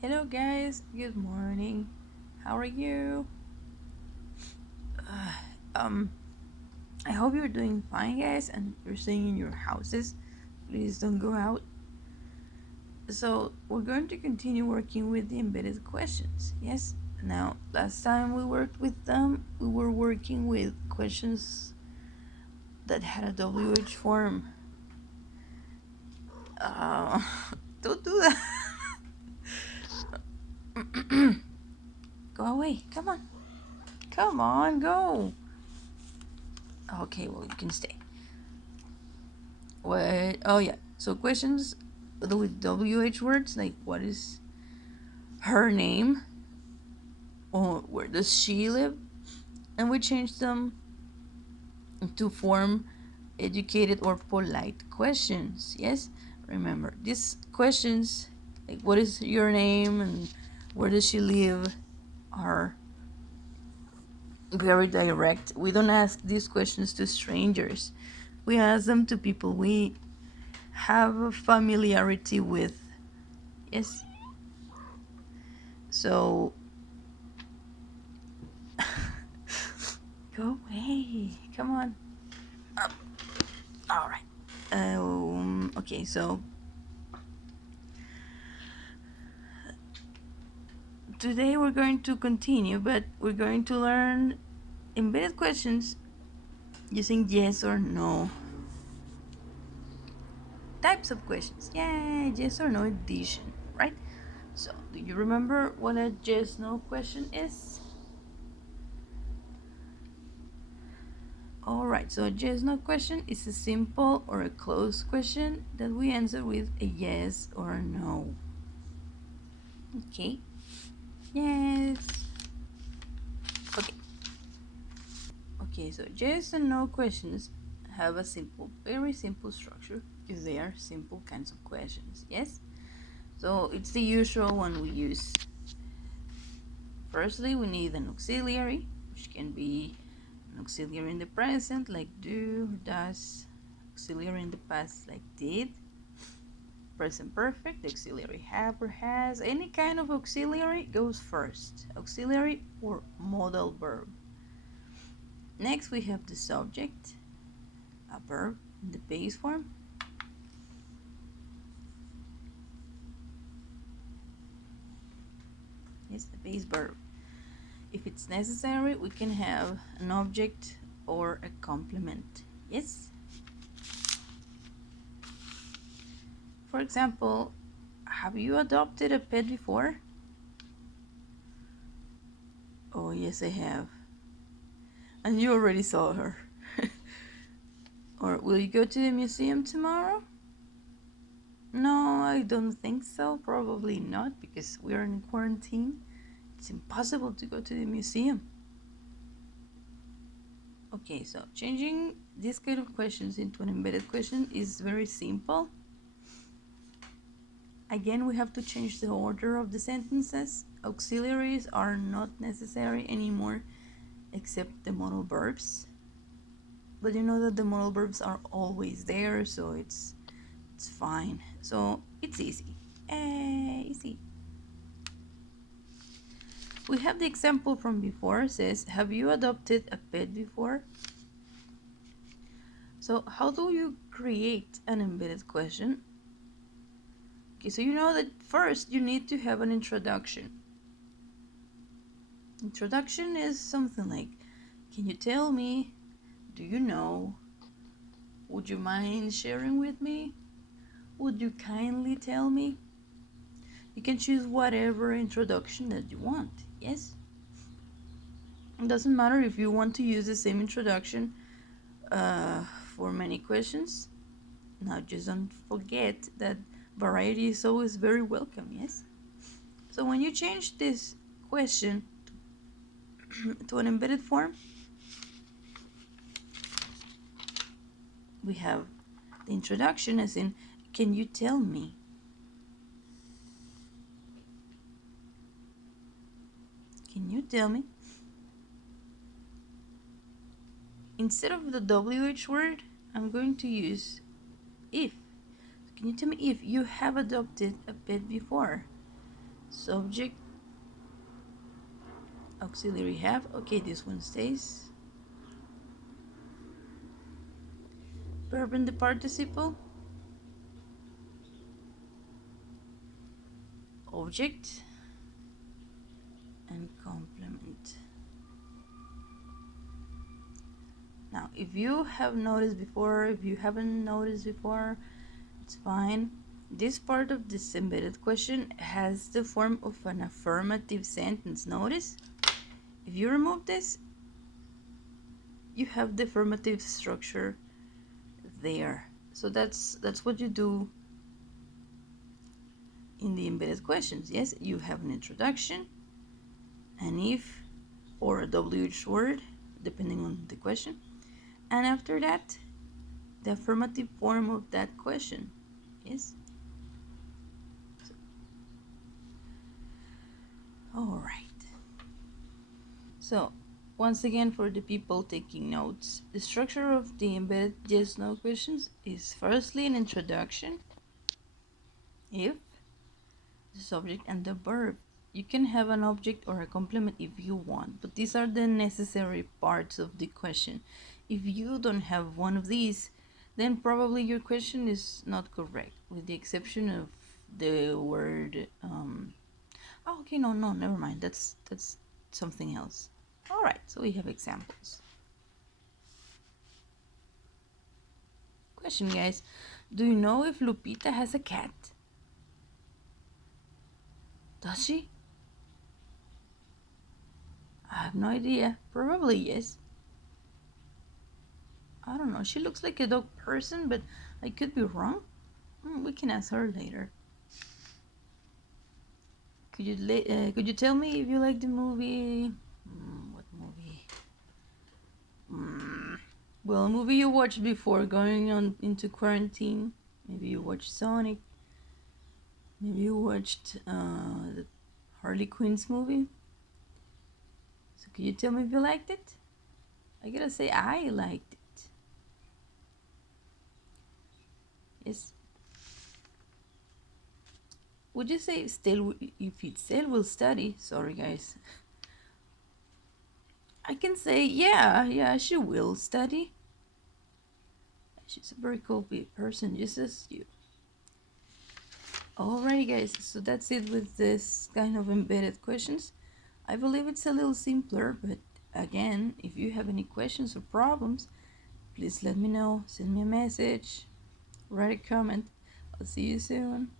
Hello guys, good morning. How are you? Uh, um, I hope you're doing fine, guys, and you're staying in your houses. Please don't go out. So we're going to continue working with the embedded questions. Yes. Now, last time we worked with them, we were working with questions that had a WH form. Uh, don't do that. Go away. Come on. Come on, go. Okay, well, you can stay. What? Oh, yeah. So, questions with WH words, like what is her name? Or where does she live? And we changed them to form educated or polite questions. Yes? Remember, these questions, like what is your name and where does she live, are very direct. We don't ask these questions to strangers. We ask them to people we have a familiarity with. Yes. So go away. Come on. Up. All right. Okay. So today we're going to continue, but we're going to learn embedded questions using yes or no types of questions. Yay! Yes or no edition. Right. So do you remember what a yes/no question is? Alright, so a yes/no question is a simple or a closed question that we answer with a yes or a no. Okay, yes. Okay, okay, so yes and no questions have a simple, very simple structure because they are simple kinds of questions. Yes, so it's the usual one we use. Firstly, we need an auxiliary, which can be an auxiliary in the present, like do, does, auxiliary in the past, like did, present perfect, auxiliary have or has, any kind of auxiliary goes first. Auxiliary or modal verb. Next we have the subject, a verb in the base form. Yes, the base verb. If it's necessary, we can have an object or a complement. Yes. For example, have you adopted a pet before? Oh, yes, I have. And you already saw her. Or will you go to the museum tomorrow? No, I don't think so. Probably not because we're in quarantine. It's impossible to go to the museum. Okay, so changing this kind of questions into an embedded question is very simple. Again, we have to change the order of the sentences. Auxiliaries are not necessary anymore except the modal verbs. But you know that the modal verbs are always there, so it's fine. So it's easy. Easy. We have the example from before. It says, have you adopted a pet before? So how do you create an embedded question? Okay, so you know that first you need to have an introduction. Introduction is something like, can you tell me? Do you know? Would you mind sharing with me? Would you kindly tell me? You can choose whatever introduction that you want, yes? It doesn't matter if you want to use the same introduction for many questions. Now just don't forget that variety is always very welcome, yes? So when you change this question to an embedded form, we have the introduction as in, can you tell me? Can you tell me? Instead of the WH word, I'm going to use if. Can you tell me if you have adopted a pet before? Subject, auxiliary have. Okay, this one stays. Verb in the participle. Object and complement. Now, if you have noticed before, if you haven't noticed before, it's fine. This part of this embedded question has the form of an affirmative sentence. Notice, if you remove this, you have the affirmative structure there. So that's what you do in the embedded questions. Yes, you have an introduction, an if or a WH word, depending on the question. And after that, the affirmative form of that question. Yes. All right. So, once again, for the people taking notes, the structure of the embedded yes/no questions is firstly an introduction, if, the subject, and the verb. You can have an object or a complement if you want, but these are the necessary parts of the question. If you don't have one of these, then probably your question is not correct, with the exception of the word. Oh, okay, no, never mind. That's something else. All right, so we have examples. Question, guys. Do you know if Lupita has a cat? Does she? I have no idea. Probably yes. I don't know. She looks like a dog person, but I could be wrong. We can ask her later. Could you tell me if you like the movie? What movie? Well, a movie you watched before going on into quarantine. Maybe you watched Sonic. Maybe you watched the Harley Quinn's movie. So could you tell me if you liked it? I gotta say I liked it. Yes. Would you say still if it still will study? Sorry guys. I can say yeah, she will study. She's a very cool person, just as you. Alrighty guys, so that's it with this kind of embedded questions. I believe it's a little simpler, but again, if you have any questions or problems, please let me know. Send me a message, write a comment. I'll see you soon.